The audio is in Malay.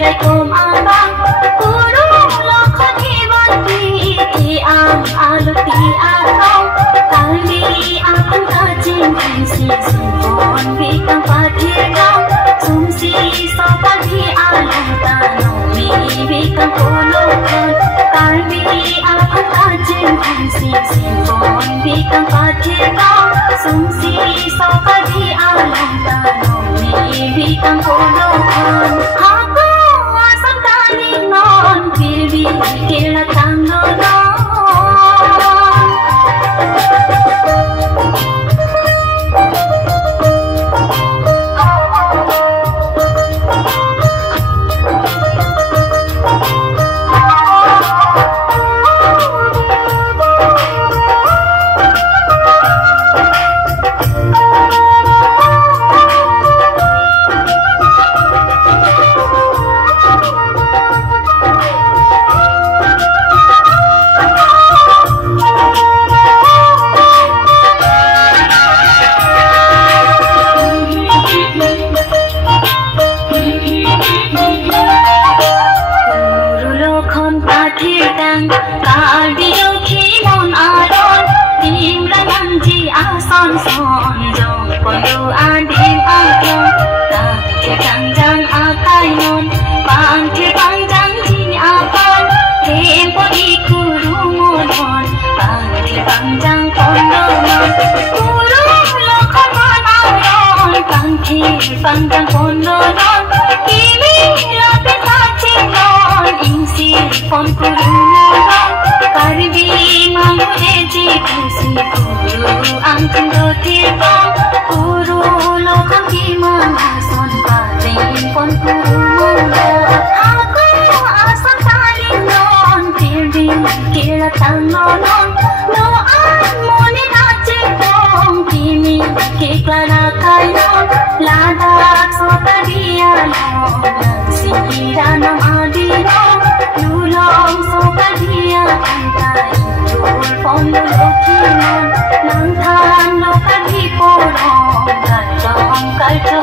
Kom abang kurung lokon hiwanti Tiang aluti akong Kali akong kajing Kumsi simbon bikang patirgaw Sumsi sopagi along tanong Bibikang kulukon Kali akong kajing Kumsi simbon bikang patirgaw Sumsi sopagi along tanong Bibikang kulukon Baby, kila tango no. Son son jong kondo adem agong Tangke jangjang akai non Pangke pangjang jini apan Tempo iku rumodon Pangke pangjang kondo non Kurung lokon manayon Pangke pangjang kondo non Kimi lape pacing non Ingsi pon kurung non Karbi mangu eji kusi kuru Angkang dotirkong Kuru lokang kimang Ason paling pon kuru mungkot Aku ason taling non Pirding kira tangonon Noan munin acikong Kimi kiklara kayon Ladak sota dia non Nagsira nam adilong Lulong sota dia Antai Jul pondo lokinon Nang than lo ka di porong Kalong kalcho